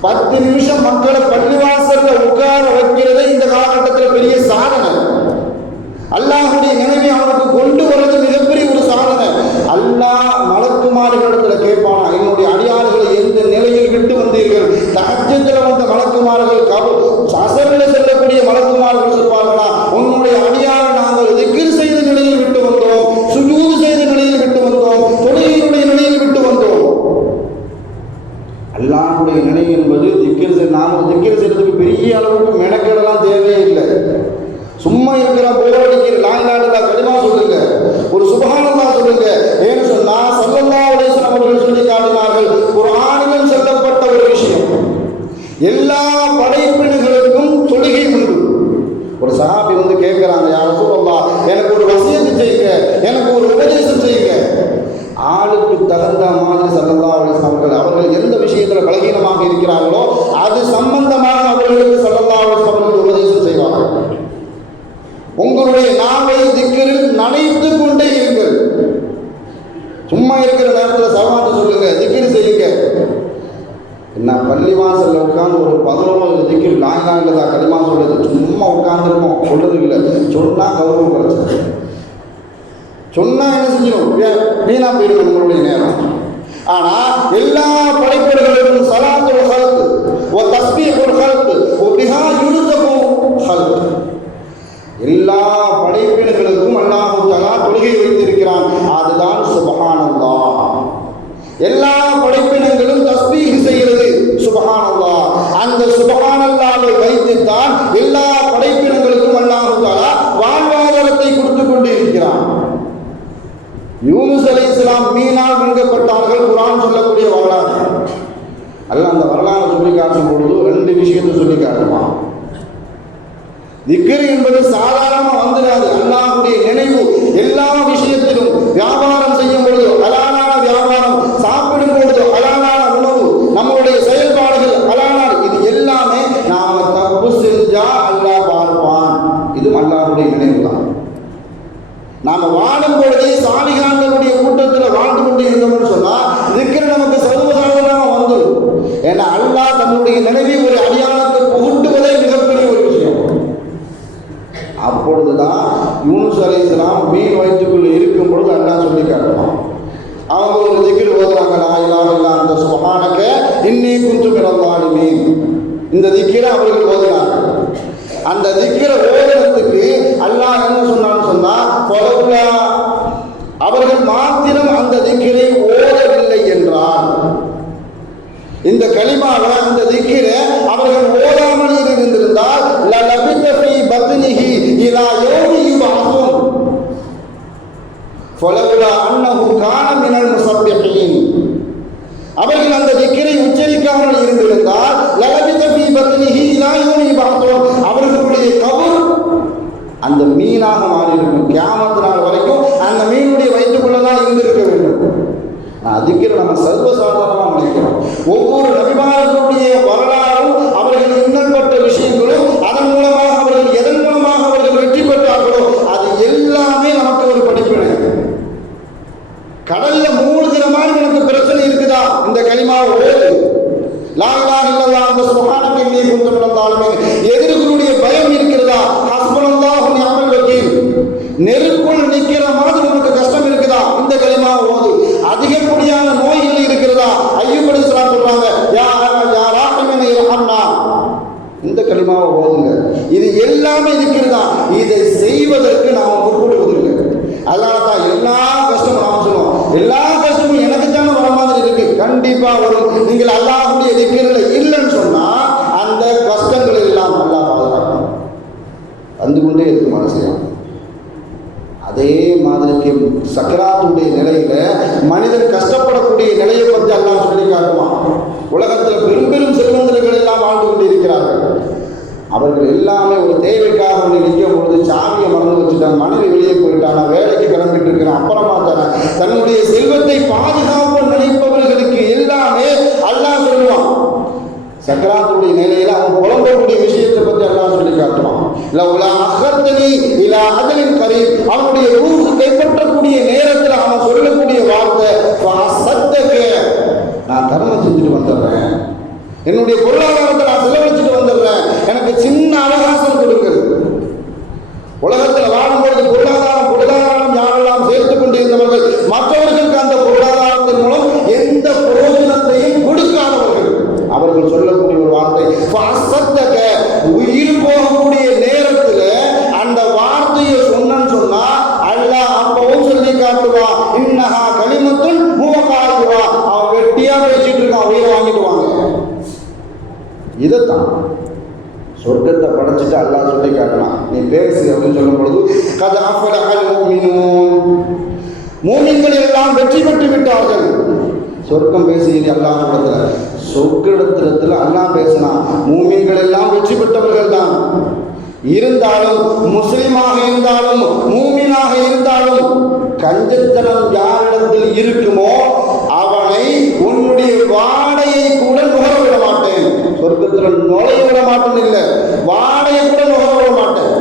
10 நிமிஷம் மக்களை பள்ளிவாசல்ல உட்கார வைக்கிறதே இந்த காலகட்டத்தில் பெரிய சாதனை. அல்லாஹ்வுடைய நினைவை அவனுக்கு கொண்டு வர்றது மிகப்பெரிய ஒரு சாதனை. அல்லாஹ் மலக்குமார்களிடத்தில் கேட்பானா, என்னுடைய அடியார்களை எந்த நிலையில் விட்டு வந்தீர்கள்? தஹஜ்ஜுல வந்த மலக்குமார்கள், அஸரில் செல்லக்கூடிய மலக்குமார்கள் சொல்வார்களா, உன்னுடைய அடியாரை நாங்கள் திக்ர் செய்த நிலையில் விட்டு வந்தோம், சுஜூத் செய்த நிலையில் விட்டு வந்தோம், தொழுகையினுடைய நிலையில் விட்டு வந்தோம். அல்லாஹ்வுடைய நிலை என்பது நாம திக்ர் செய்யறதுக்கு பெரிய அளவுக்கு மெனக்கெடலாம் தேவையே இல்லை. சும்மா இருக்கிற போர் அடிக்கிற லா இலாஹா இல்லல்லாஹ் கலிமா சொல்லுங்க, ஒரு சுப்ஹானல்லாஹ் சொல்லுங்க. ஏன்னு சொன்னா ஸல்லல்லாஹு அலைஹி வஸல்லம் அவர்கள் சொல்லி காட்டினார்கள், குர்ஆனிலும் சொல்லப்பட்ட ஒரு விஷயம், எல்லா படைப்பினங்களுக்கும் தொழுகை உண்டு. ஒரு சஹாபி வந்து கேட்கிறாங்க, யா ரசூலல்லாஹ் எனக்கு ஒரு வசியத்து செய்யுங்க, எனக்கு ஒரு உபதேசம் செய்யுங்க. ஆளுக்கு தகுந்த மாதிரி ஸல்லல்லாஹு அலைஹி வஸல்லம் அவர்கள் எந்த விஷயத்துல பலகீனமாக இருக்கிறார்களோ அது சம்பந்தமாக அவர்களுக்கு ஸல்லல்லாஹு அலைஹி வஸல்லம் உபதேசம் செய்வார்கள். உங்களுடைய நாவை திக்ரில் நனைத்து கொண்டே இருங்கள். சும்மா இருக்கிற நேரத்தில் சவாத்து சொல்லுங்க, திக்ர் செய்யுங்க. என்ன பள்ளிவாசல்ல உட்கார்ந்து ஒரு 11 திக்ர் லா இலாஹா இல்லல்லாஹ் கலிமா சொல்றது, சும்மா உட்கார்ந்துருக்கோம் சொல்றது இல்லை. சொன்னா கௌரவம் குறைச்சி, சொன்னா என்ன செஞ்சிடும், வீணா போயிடும் உங்களுடைய நேரம். ஆனா எல்லா படைப்புகளுக்கும் ஸலாத்துல் ஹல்க் வ தஸ்பீஹுல் ஹல்க் வ பிஹா யுர்ஸகு ஹல்க், எல்லா படைப்பினங்களுக்கும் அல்லாஹ் தஆலா தொழுகை வைத்திருக்கிறான். அதுதான் சுப்ஹானல்லாஹ். எல்லா படைப்பினங்களும் தஸ்பீஹ் செய்கிறது சுப்ஹானல்லாஹ். அந்த சுப்ஹானல்லாஹை வைத்துத்தான் எல்லா படைப்பினங்களுக்கும் அல்லாஹ் தஆலா வாழ்வாதாரத்தை கொடுத்து கொண்டு இருக்கிறான். யூனுஸ் அலைஹிஸ்ஸலாம் மீனால் விழுங்கப்பட்டார்கள், குர்ஆன் சொல்லக்கூடிய வரலாறு. அல்லாஹ் அந்த வரலாறு சொல்லி காட்டும் பொழுது 2 விஷயத்தை சொல்லி காட்டுவான். திக்ர் என்பது சாதாரணமா வந்துடாது. அல்லாஹ்வுடைய நினைவு எல்லா விஷயத்திலும், வியாபாரம் செய்யும் பொழுது ஹலாலான வியாபாரம், சாப்பிடும் பொழுது ஹலாலான உணவு, நம்மளுடைய செயல்பாடுகள் ஹலாலான, இது எல்லாமே நாம தப்பு செஞ்சா அல்லாஹ் பார்ப்பான். இது அல்லாஹ்வுடைய நினைவு தான். நாம வாழும் பொழுதே சாலிகான்களுடைய கூட்டத்தில் வாழ்ந்து கொண்டு இருந்தோம்னு சொன்னா திக்ர் நமக்கு சர்வசாதாரணமா வந்துடும். ஏன்னா அல்லாஹ் தன்னுடைய நினைவை ஒரு அடியானுக்கு புகுட்டுவதே மிகப்பெரிய ஒரு விஷயம். அப்பொழுதுதான் யூனுஸ் அலைஹிஸ்ஸலாம் மீன் வயிற்றுக்குள்ள இருக்கும் பொழுது அல்லாஹ் சொல்லி காட்டுவான். அவங்க ஒரு திக்ர் ஓதுறாங்க, லா இலாஹ இல்லா அன்த சுப்ஹானக இன்னீ குன்து மினல் ஸாலிமீன். இந்த திக்ரை அவர்கள் ஓதினாங்க. அந்த திக்ரை ஓதுறதுக்கு அல்லாஹ் என்ன சொன்னான்னு சொன்னா, ஃபலவுலா, அவர்கள் மாத்திரம் அந்த திக்ரை ஓதவில்லை என்றால், இந்த கலிமாவை அந்த திக்ரை அவர்கள் ஓதாமல் இருந்திருந்தால் லலபித ஃபீ பத்னிஹி இலா யௌமி யுபஅஸூன் ஃபலவுலா அன்னஹு கான மினல் முஸப்பிஹீன். அவர்கள் அந்த திக்ரை உச்சரிக்காமல் இருந்திருந்தால் லலபித ஃபீ பத்னிஹி இலா யௌமி யுபஅஸூன், அவர்களுடைய கபர் அந்த மீனாக மாறியிருக்கும். கியாமத் நாள் வரைக்கும் அந்த மீனுடைய வயிற்றுக்குள்ளதான் இருந்திருக்க வேண்டும். திக்ரை நம்ம சர்வசாதாரணமாக நினைக்கிறோம். ஒவ்வொரு நபிமார்களுடைய வரலாறும் அவர்கள் இன்னல்பட்ட விஷயங்களும் அதன் மூலமாக அவர்கள் எதன் மூலமாக அவர்கள் வெற்றி பெற்றார்களோ அது எல்லாமே நமக்கு ஒரு படிப்பினை. கடல்ல மூழ்கிற மாதிரி உனக்கு பிரச்சனை இருக்குதா, இந்த கலிமாவை ஓது. லா இலாஹ இல்லல்லாஹ் அன்த சுப்ஹானக இன்னீ குன்து மினல் ஸாலிமீன். எதிரிகளுடைய பயம் இருக்கிறதா, ஹஸ்புனல்லாஹு வ நிஅமல் வக்கீல். நெருப்புள் நிற்கிற மாதிரி உனக்கு கஷ்டம் இருக்குதா, இந்த கலிமாவை ஓது. அதிகப்படியான நோய்கள் இருக்கிறதா, அய்யூப் அலைஹிஸ்ஸலாம் சொல்றாங்க, யா ராஹிமன இர்ஹம்னா, இந்த கலிமாவை ஓதுங்க. இது எல்லாமே இருக்கிறதா, இதை செய்வதற்கு நாம் முற்படுவதில்லை. அதனால தான் எல்லா கஷ்டமும் நாம சொல்லுவோம், எல்லா கஷ்டமும் எனக்கு தானே வர மாதிரி இருக்கு. கண்டிப்பா வரும். நீங்கள் அல்லாஹ்வுடைய திக்ர்ல இல்லைன்னு சொன்னா அந்த கஷ்டங்கள் எல்லாம் அல்லாஹ் பாதுகாக்கணும், வந்து கொண்டே இருக்கு மனசுல. அதே மாதிரிக்கு சக்கராத்துடைய நிலையில மனிதன் கஷ்டப்படக்கூடிய நிலையை பற்றி அல்லாஹ் சொல்லி காட்டுவான். உலகத்தில் பெரும் பெரும் செல்வந்தர்கள் எல்லாம் வாழ்ந்து கொண்டிருக்கிறார்கள். அவர்கள் எல்லாமே ஒரு தேவைக்காக ஒன்று நிற்கும் பொழுது சாவியை மறந்து வச்சுட்டாங்க, மனைவி வெளியே போயிட்டாங்க, வேலைக்கு கிளம்பிட்டு இருக்கிறான், அப்புறமா தானே தன்னுடைய செல்வத்தை பாதுகாப்பு நினைப்பவர்களுக்கு எல்லாமே அல்லாஹ் சொல்லுவான். சக்கராத்துடைய நிலையில அவன் புலம்பக்கூடிய விஷயத்தை பற்றி அல்லாஹ் சொல்லி காட்டுவான். லவ்லா அஹர்தனி இலா அஜலின் கரீப், அவனுடைய ரூஹ் கைப்பற்றக்கூடிய நேரத்தில் அவன் சொல்லக்கூடிய வார்த்தை, ஃபஅஸத்தக, நான் தர்மம் செஞ்சுட்டு வந்துடுறேன், என்னுடைய பொருளாதாரத்தை நான் செலவழிச்சுட்டு வந்துடுறேன், எனக்கு சின்ன அவகாசம் கொடுக்குது. உலகத்தில் வாழும்பொழுது பொருளாதாரம் யாரெல்லாம் சேர்த்துக் கொண்டிருந்தவர்கள் மற்றவர்களுக்கு அந்த பொருளாதாரத்தின் மூலம் எந்த பிரயோஜனத்தையும் கொடுக்காதவர்கள், அவர்கள் சொல்லக்கூடிய ஒரு வார்த்தை ஃபஅஸத்தக, உயிர் போகக்கூடிய நேரத்தில் அந்த வார்த்தையை சொன்னன்னு சொன்னா அல்லாஹ் அப்பவும் சொல்லி காட்டுவா, இன்னஹா கலிமத்துன் ஹுவ காயிலுஹா, அவன் வெட்டியா பேசிட்டு இருக்கான், உயிரை வாங்கிட்டு வாங்க. இதைத்தான் சொர்க்கத்தை படைச்சிட்டு அல்லாஹ் சொல்லி காட்டலாம், நீ பேசு அப்படின்னு சொல்லும் பொழுது கத் அஃபலஹல் முஃமினூன், மூமின்கள் எல்லாம் வெற்றி பெற்று விட்டார்கள். சொர்க்கம் பேசுகிறீங்க அல்லாஹ் இடத்துல, சொர்க்கத்தில் அல்லாஹ் பேசினா மூமின்கள் எல்லாம் வெற்றி பெற்றவர்கள் தான். இருந்தாலும் முஸ்லிமாக இருந்தாலும் மூமினாக இருந்தாலும் கஞ்சத்தனம் யாரிடத்தில் இருக்குமோ அவனை உன்னுடைய வாடையை கூட நுகர விட மாட்டேன், சொர்க்கத்தில் நுழைய விட மாட்டேன், இல்லை வாடையை கூட நுகர விட மாட்டேன்,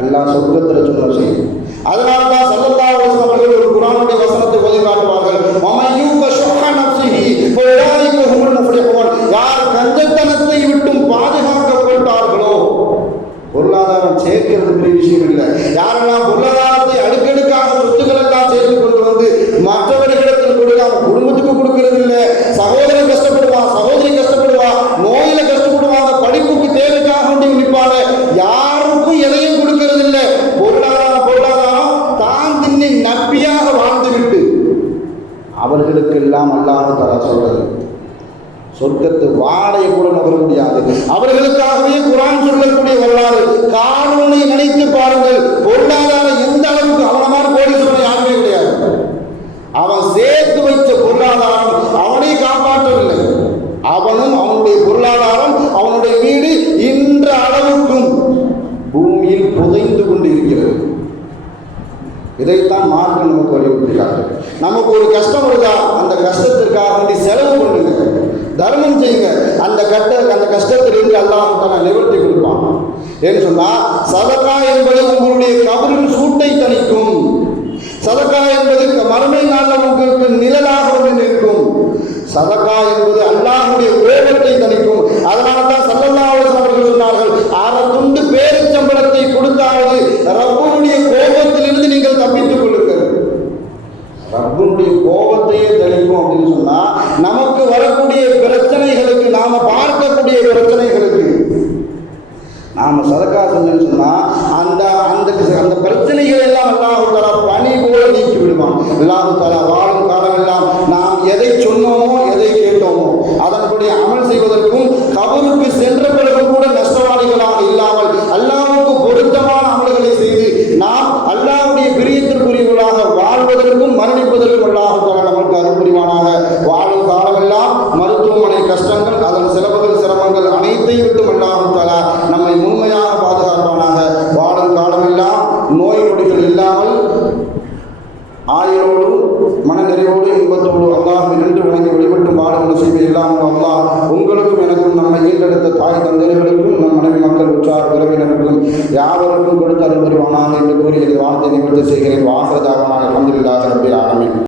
அல்லாஹ் சொர்க்கத்தில் சொன்ன செய்யும். அதனால தான் ஸல்லல்லாஹு அலைஹி வஸல்லம் அவர்கள் ஒரு குர்ஆனுடைய வசனத்தை ஓதி காட்டுவார்கள், வமய்யூக ஷுஹ நஃப்ஸிஹி ஃபஉலாயிக ஹுமுல் முஃப்லிஹூன், யார் கஞ்சத்தனத்தை விட்டும் பாதுகாக்கப்பட்டார்களோ, பொருளாதாரம் சேர்க்கிறது பெரிய விஷயம் இல்லை, யாரெல்லாம் பொருளாதாரத்தை அடுக்கடுக்காக சொத்துக்கள் எல்லாம் சேர்த்து கொண்டு வந்து மற்றவர்களிடத்தில் கொடுக்காம குடும்பத்துக்கு கொடுக்கிறது இல்லை, சகோதரன் கஷ்டப்படுவான், சகோதரி கஷ்டப்படுவா, நோயில கஷ்டப்படுவாங்க, படிப்புக்கு தேவைக்காக வேண்டி நிற்பாங்க, யாருக்கும் எதையும் கொடுக்கிறது இல்லை, பொருளாதாரம் தான் திண்ணி நப்பியாக வாழ்ந்துவிட்டு அவர்களுக்கெல்லாம் அல்லாஹ் தஆலா சொல்றது சொர்க்கத்து வாடையை கூட நுகர முடியாது. அவர்களுக்காகவே குர்ஆன் சொல்லக்கூடிய வரலாறு, காரூனை நினைத்து பாருங்கள், பொருளாதாரம் எந்த அளவுக்கு, அவன மாதிரி கோடீஸ்வரன் யாருமே கிடையாது, அவன் சேர்த்து வைத்த பொருளாதாரம் அவனை காப்பாற்றவில்லை, அவனும் அவனுடைய பொருளாதாரம் அவனுடைய வீடு இன்ற அளவுக்கும் பூமியில் புதைந்து கொண்டு இருக்கிறது. இதைத்தான் மார்க்கம் நமக்கு வலியுறுத்தி காட்டு. நமக்கு ஒரு கஷ்டம் வருதா, அந்த கஷ்டத்திற்காக வேண்டி செலவு பண்ணுங்க, தர்மம் செய்யுங்க, அந்த கஷ்டத்திலிருந்து அல்லாஹ் தஆலா நிவர்த்தி கொடுப்பான். ஏன்னு சொன்னா சதகா என்பது உங்களுடைய கபரின் சூட்டை தணிக்கும், சதகா என்பது மறுமை நாளில் உங்களுக்கு நிழலாக வந்து நிற்கும், சதகா என்பது அல்லாஹ்வுடைய கோபத்தை தணிக்கும். அதனால தான் ஸல்லல்லாஹு அலைஹி வஸல்லம் அவர்கள் சொன்னார்கள், 6 துண்டு பேரிச்சம்பழத்தை கொடுத்தா நாம் சதக்கா செஞ்சோன்னு சொன்னால் அந்த அந்த அந்த பிரச்சனைகள் எல்லாம் அல்லாஹ் தஆலா பனி போல நீக்கி விடுவான். அல்லாஹ் தஆலா வாழும் காலமெல்லாம் நாம் எதை சொன்னோமோ எதை கேட்டோமோ அதன்படி அமல் செய்வதற்கும் கபருக்கு சென்ற பிறகு கூட நஷ்டவாளிகளாக இல்லாமல் அல்லாஹ்வுக்கு பொருத்தமான அமல்களை செய்து நாம் அல்லாஹ்வுடைய பிரியத்திற்குரியவர்களாக வாழ்வதற்கும் மரணிப்பதற்கும் அல்லாஹ் தஆலா நமக்கு அருள் புரிவானாக. வாழும் காலமெல்லாம் மருத்துவமனை கஷ்டங்கள் அதன் செலவுகள் சிரமங்கள் அனைத்தையும் விட்டும் அல்லாஹ் தஆலா நம்மை முழுமையாக பாதுகாப்பானாக. வாழும் காலமெல்லாம் நோய் நொடிகள் இல்லாமல் ஆயுளோடு மனநிறைவோடு இன்பத்தோடு அல்லாஹ்வை நின்று வணங்கி வழிபட்டு வாழும் நசீபை இல்லாமல் அல்லாஹ் உங்களுக்கும் எனக்கும் நம்மை ஈண்டெடுத்த தாய் தந்தையர்களுக்கும் நம் மனைவி மக்கள் உற்றார் உறவினருக்கும் யாவருக்கும் கொடுத்து அருள் புரிவானாக என்று கூறி வார்த்தை நிவர்த்தி செய்கிறேன். வாசதாகமாக அல்ஹம்துலில்லாஹி ரப்பில் ஆலமீன்.